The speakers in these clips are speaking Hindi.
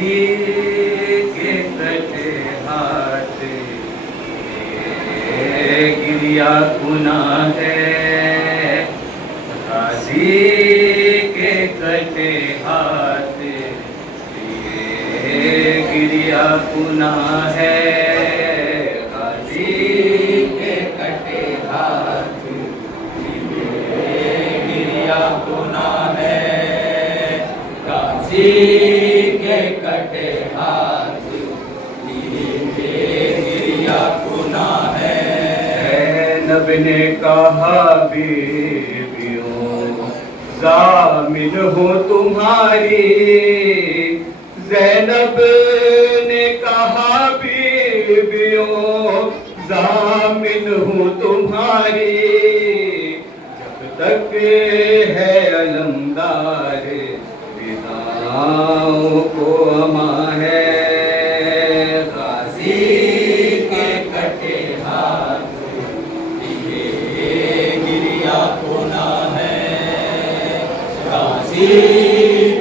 गाजी के कटे हाथ गिरिया कुना है, गाजी के कटे हाथ गिरिया कुना है, गाजी के कटे हाथ गिरिया कुना है, गाजी के कटे हाथ गिरिया कुना है। ज़ैनब ने कहा बीवियों ज़ामिन हो तुम्हारी, ज़ैनब ने कहा बीवियों ज़ामिन हो तुम्हारी, जब तक है अलमदार विदाओं को अमा है, गाजी के कटे हाथ गिरिया कुना है, गाजी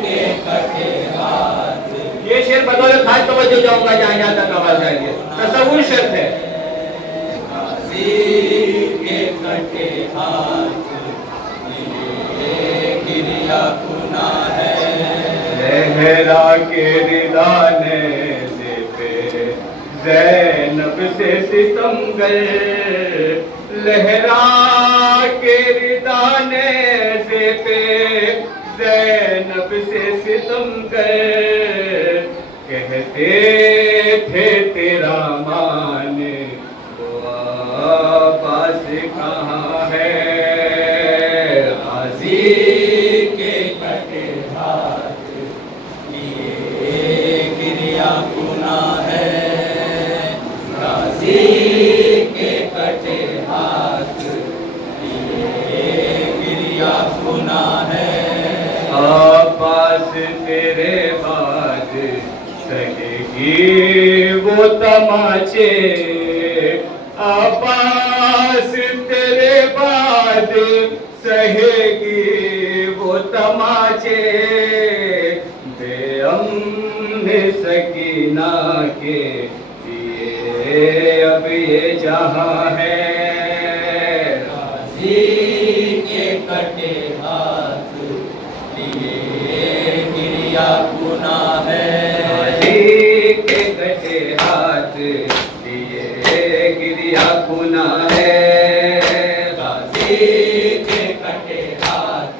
के कटे हाथ। ये शेर बतौर खास तवज्जो जाऊंगा जहां जहां तक आवाज आ रही है, तसव्वुर शर्त है। गाजी के कटे हाथ गिरिया कुना है, लहरा के रिदाने से पे ज़ैनब से सितमगर, लहरा के रिदाने से पे ज़ैनब से सितमगर, कहते थे तेरा मान वो पास कहाँ है, गाजी के कटे हाथ गिरिया कुना है, गाजी के कटे हाथ गिरिया कुना है, पास तेरे बाद सहेगी वो तमाचे, आपास तेरे बाद सहेगी वो तमाचे, बेअमन सकीना के लिए अब ये जहां है, गाजी के कटे हाथ गिरिया कुना है, गाजी के कटे हाथ गिरिया कुना है, गाजी के कटे हाथ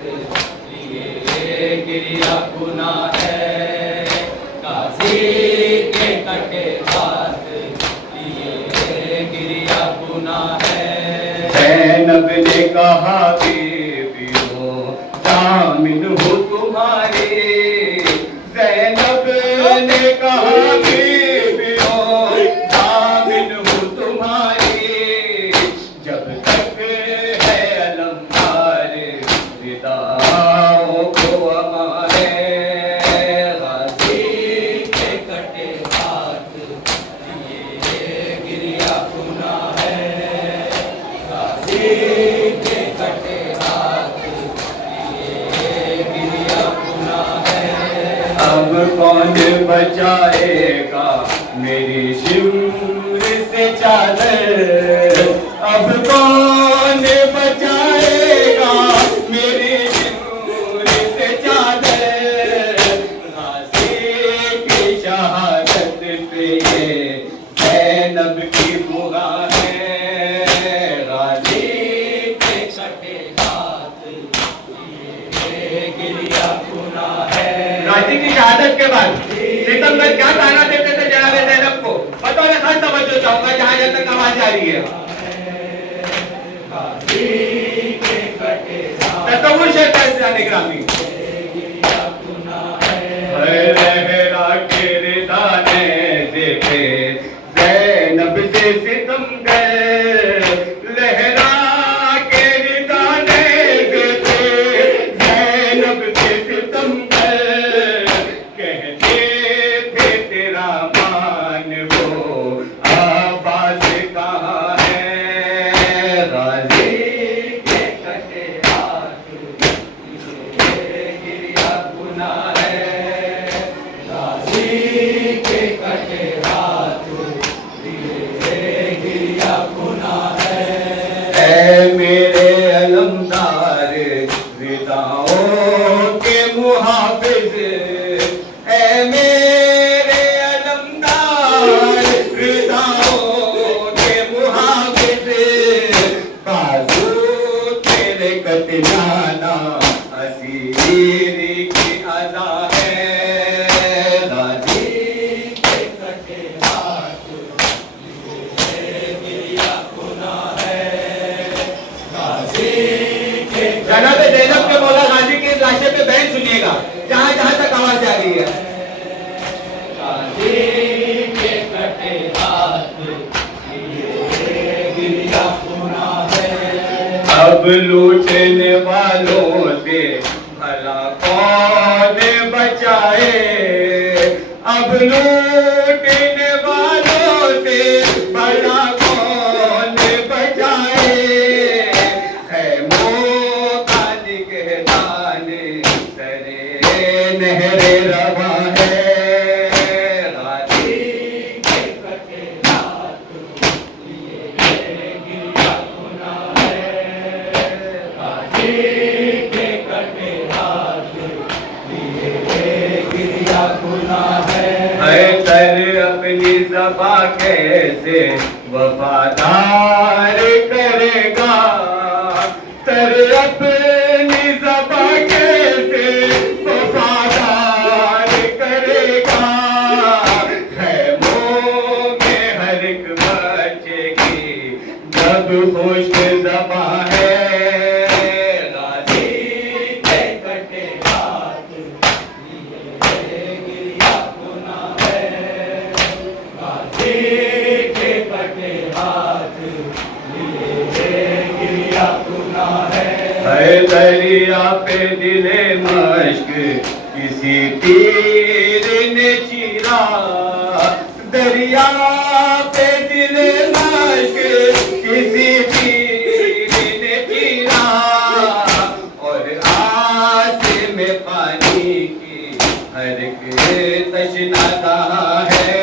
गिरिया कुना है, गाजी के कटे हाथ गिरिया कुना है। ज़ैनब ने कहा बीवियों ज़ामिन हो तुम्हारी, ज़ैनब ने कहा बीवियों ज़ामिन हो तुम्हारी, जब तक है अलमदार विदाओं को अमा है, गाजी के कटे हाथ गिरिया कुना है, गाजी के कटे हाथ गिरिया कुना है। अब कौन बचाएगा मेरी शिवर से चादर, अब कौन बचाएगा मेरी शिवर से चादर, गाजी की शहादत पे ये ज़ैनब की बुआ है, गाजी के कटे हाथ गिरिया कुना है। गाजी की शहादत के बाद सितमगर क्या ताना देते थे जनाबे ज़ैनब को, बतौर खास तवज्जो चाहूंगा जहां जहां तक आवाज आ रही है, गाजी के कटे हाथ तसव्वुर शर्त है निगरानी, लहरा के रिदाने से पे ज़ैनब से सितमगर, लहरा के रिदाने से पे ज़ैनब से सितमगर, कहते थे तेरा मान वो आवाज़ कहाँ है, गाजी के कटे हाथ अब लूटने वालों से भला कौन बचाए, अब लूटने वालों से भला कौन बचाए, है मौका निगहदाने सरे नहरे रवा है, अपनी ज़बा कैसे वफादार करेगा, तर अपनी ज़बा कैसे वफादार करेगा, खैमों में हर एक बच्चे की जब खुश ज़बा है, दरिया पे दिले मश्क किसी तीर ने चीरा, दरिया पे दिले मश्क किसी तीर ने चीरा, और आस में पानी की हर एक तशना कहाँ है,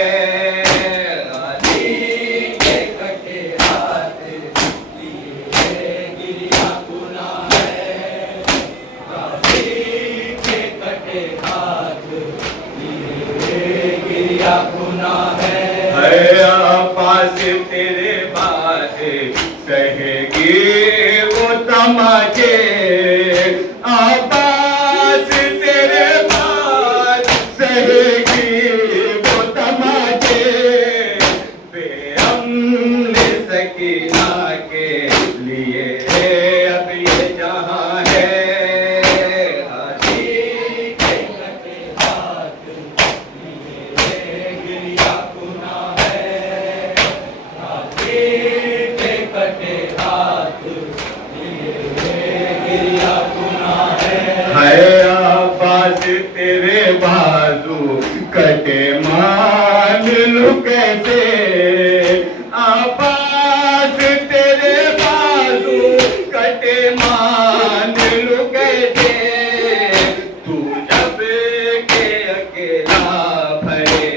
पास तेरे बात सहेगी वो तमाचे, आपास तेरे बात सहेगी वो तमाचे, बेअमन सकीना के लिए अब ये जहां है, तेरे बाजू कटे मान लू कैसे, आपास तेरे बाजू कटे मान लू कैसे, तू जब के अकेला भरे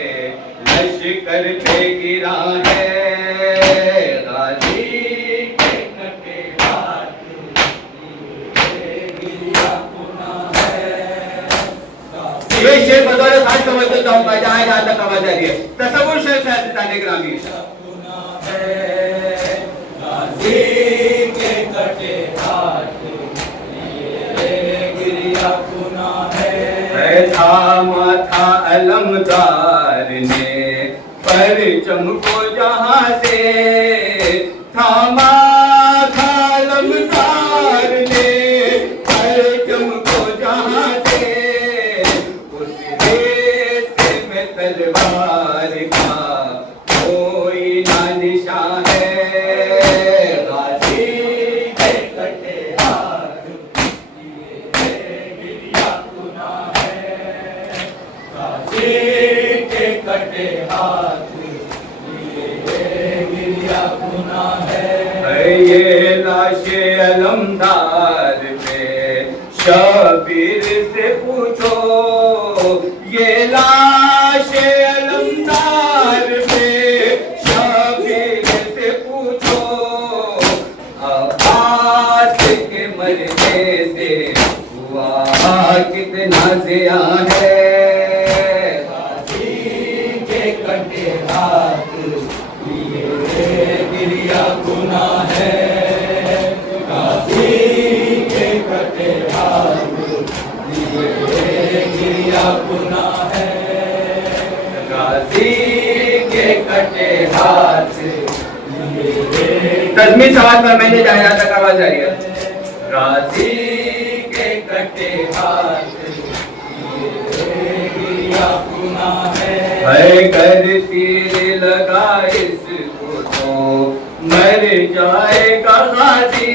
लश्कर पे गिरा है, गाजी के कटे हाथ ये शेर बदौलत खास समझते जाऊं मैं जहां जहां तक आवाज आ रही है, तसव्वुर शेर से ताने ग्रामी के कटे हाथ गिरिया गुना है, थामा था अलमदार ने परचम को जहां से, थामा था अलमदार ने परचम को जहां से, तलवार का कोई ना निशान है, गाजी के कटे हाथ गिरिया गुना है, गाजी के कटे हाथ गिरिया गुना है, ये लाशे अलमदार पे शबीर से पूछो, ये लाशे अलमदार पे शबीर से पूछो, अब्बास के मरने से हुआ कितना ज़िया है, गाजी के कटे हाथ गिरिया गुना है, गाजी के कटे हाथ गिरिया गुना है, गाजी के कटे हाथ। तज़मीन सवाल पर मैंने जाया तक आवाज आ रही है, गाजी के कटे हाथ गिरिया गुना है, कर तीर लगा इसको तो मर जाएगा गाजी,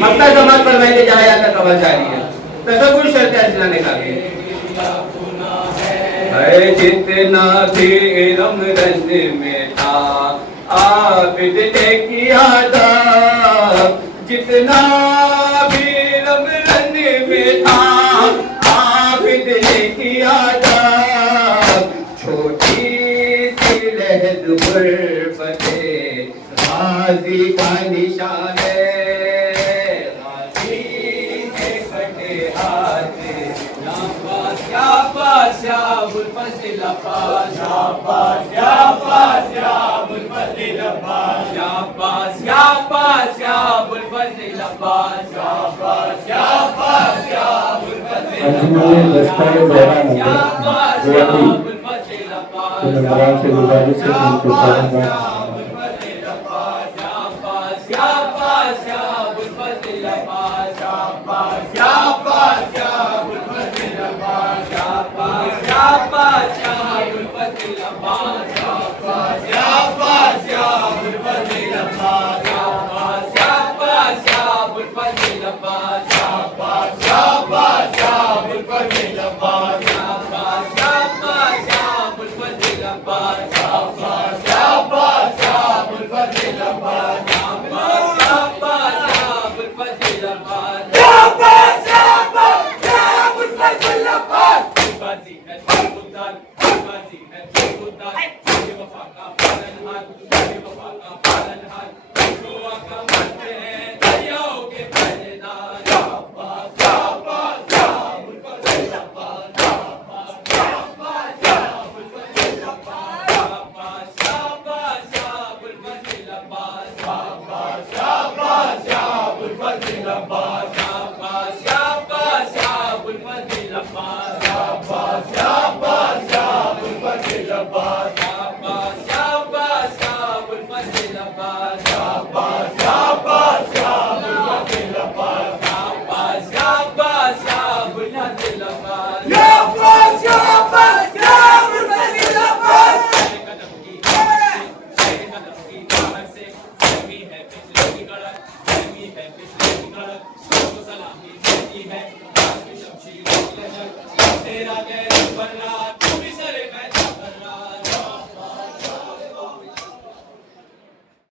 अपना समाज फरमाएंगे जहाँ यहाँ तक आवाज जारी है। तसव्वुर शर्त है अल्लाह ने कहा है जितना भी इल्म रंज में था आबिद ने किया था, जितना भी इल्म रंज में था आबिद ने किया था। छोटी सी लहद गुर्बते गाजी का निशान है, गाजी के कटे हाथ शाबाश या अबुल अब्बास, शाबाश या अब्बास या अबुल अब्बास, शाबाश या अब्बास या अबुल अब्बास, शाबाश या अब्बास या अबुल अब्बास, शाबाश या अबुल अब्बास, से गुजारिश है तेरा